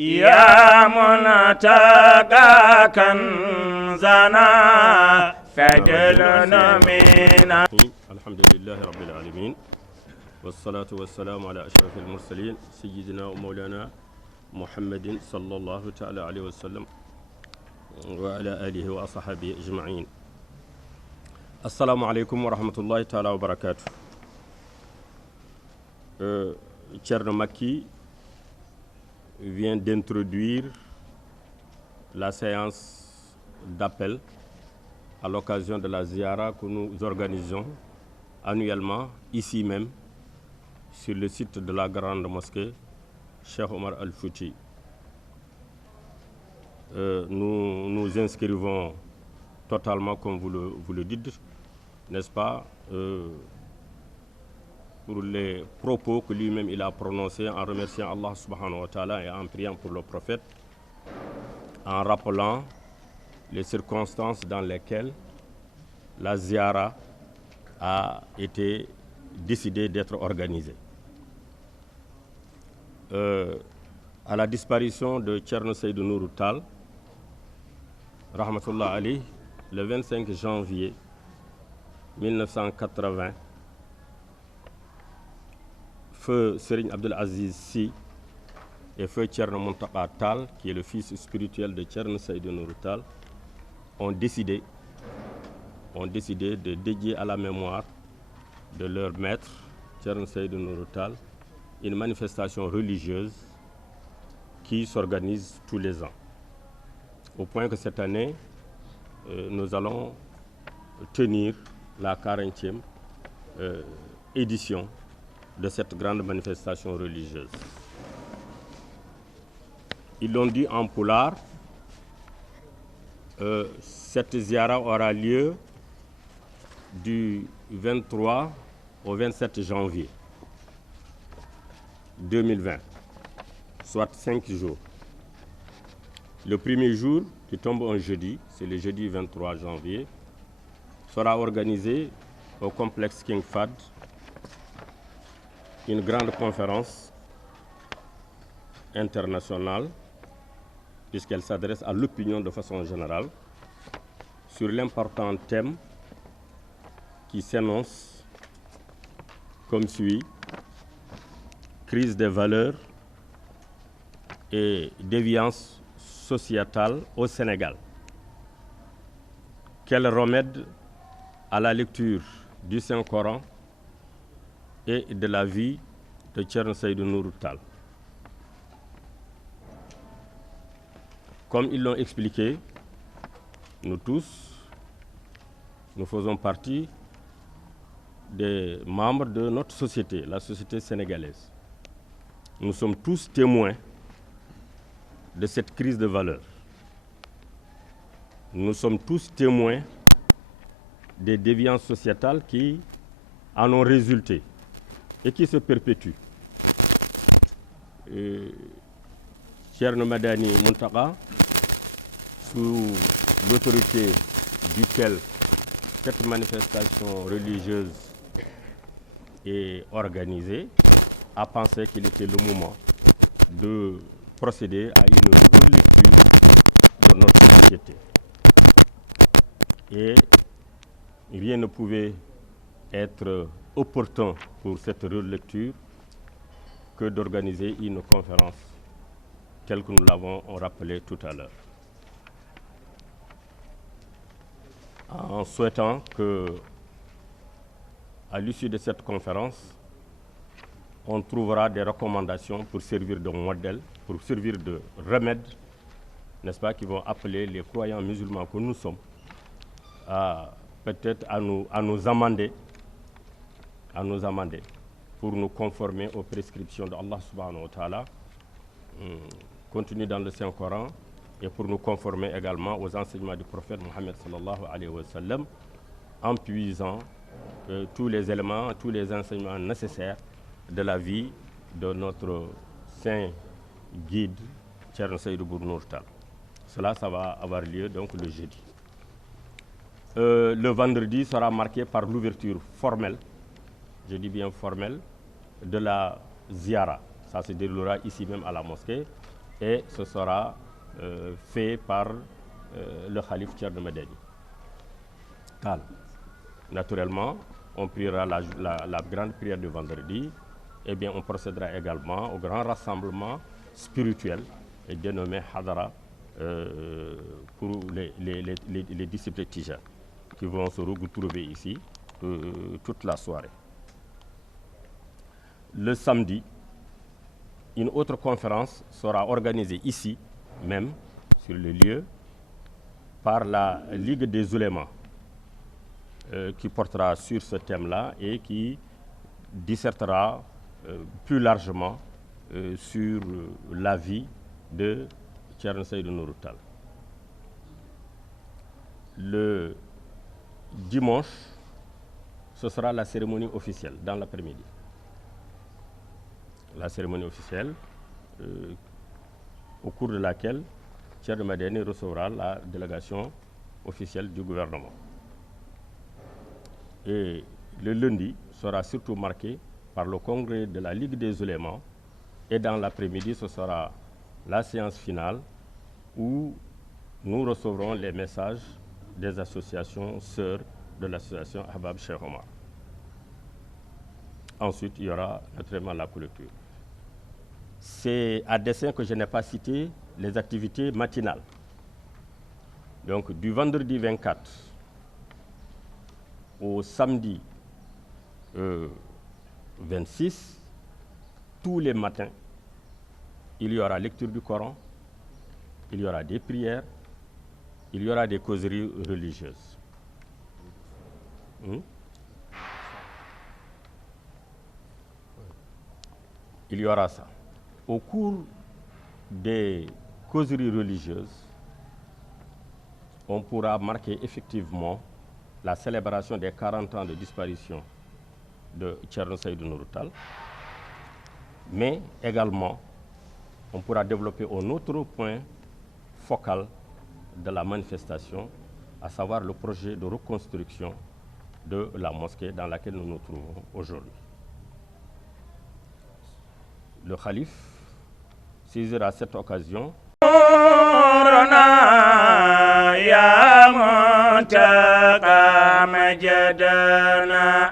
يا منتقى كنزنا فجلنا منا. الحمد لله رب العالمين والصلاة والسلام على أشرف المرسلين سيدنا ومولانا محمد صلى الله تعالى عليه وسلم وعلى آله وأصحابه أجمعين. السلام عليكم ورحمة الله تعالى وبركاته. Thierno Macky vient d'introduire la séance d'appel à l'occasion de la ziara que nous organisons annuellement ici même sur le site de la grande mosquée Cheikh Omar Al-Fouti. Nous nous inscrivons totalement, comme vous le dites, n'est-ce pas, pour les propos que lui-même il a prononcés en remerciant Allah subhanahu wa ta'ala et en priant pour le prophète, en rappelant les circonstances dans lesquelles la ziara a été décidée d'être organisée. À la disparition de Thierno Seydou Nourou Tall, rahmatullah alayh, le 25 janvier 1980, Feu Serigne Abdel Aziz Sy et Feu Thierno Mountaga Tall, qui est le fils spirituel de Thierno Seydou Nourou Tall, ont décidé de dédier à la mémoire de leur maître, Thierno Seydou Nourou Tall, une manifestation religieuse qui s'organise tous les ans. Au point que cette année, nous allons tenir la 40e édition de cette grande manifestation religieuse. Ils l'ont dit en pulaar, cette ziara aura lieu du 23 au 27 janvier 2020, soit 5 jours. Le premier jour, qui tombe un jeudi, c'est le jeudi 23 janvier, sera organisé au complexe King Fahd une grande conférence internationale, puisqu'elle s'adresse à l'opinion de façon générale, sur l'important thème qui s'énonce comme suit: crise des valeurs et déviance sociétale au Sénégal. Quel remède à la lecture du Saint-Coran et de la vie de Thierno Seydou Nourou Tall. Comme ils l'ont expliqué, nous tous, nous faisons partie des membres de notre société, la société sénégalaise. Nous sommes tous témoins de cette crise de valeurs. Nous sommes tous témoins des déviances sociétales qui en ont résulté et qui se perpétuent. Thierno Madani Mountaga, sous l'autorité duquel cette manifestation religieuse est organisée, a pensé qu'il était le moment de procéder à une relecture de notre société. Et rien ne pouvait être opportun pour cette relecture que d'organiser une conférence telle que nous l'avons rappelé tout à l'heure. En souhaitant que, à l'issue de cette conférence, on trouvera des recommandations pour servir de modèle, pour servir de remède, n'est-ce pas, qui vont appeler les croyants musulmans que nous sommes peut-être à nous amender pour nous conformer aux prescriptions d'Allah subhanahu wa ta'ala contenues dans le Saint-Coran et pour nous conformer également aux enseignements du prophète Mohammed sallallahu alayhi wa sallam, en puisant tous les éléments, tous les enseignements nécessaires de la vie de notre saint guide Thierno Seydou Nourou Tall. Cela, ça va avoir lieu donc le jeudi. Le vendredi sera marqué par l'ouverture formelle, je dis bien formelle, de la ziara. Ça se déroulera ici même à la mosquée. et ce sera fait par le Khalife Thierno Madani Tall. Naturellement, on priera la grande prière du vendredi, et bien on procédera également au grand rassemblement spirituel et dénommé Hadara pour les disciples Tijan qui vont se retrouver ici toute la soirée. Le samedi, une autre conférence sera organisée ici même, sur le lieu, par la Ligue des Oulémas, qui portera sur ce thème-là et qui dissertera plus largement sur la vie de Thierno Seydou Nourou Tall. Le dimanche, ce sera la cérémonie officielle dans l'après-midi. La cérémonie officielle au cours de laquelle Thierno Madani recevra la délégation officielle du gouvernement. Et le lundi sera surtout marqué par le congrès de la Ligue des Oulémas, et dans l'après-midi, ce sera la séance finale où nous recevrons les messages des associations sœurs de l'association Ahbab Cheikh Omar. Ensuite, il y aura naturellement la clôture. C'est à dessein que je n'ai pas cité les activités matinales. Donc, du vendredi 24 au samedi 26, tous les matins, il y aura lecture du Coran, il y aura des prières, il y aura des causeries religieuses. Il y aura ça. Au cours des causeries religieuses, on pourra marquer effectivement la célébration des 40 ans de disparition de Thierno Seydou Nourou Tall, mais également on pourra développer un autre point focal de la manifestation, à savoir le projet de reconstruction de la mosquée dans laquelle nous nous trouvons aujourd'hui. Le Khalife saisira cette occasion يا منتقى مجدنا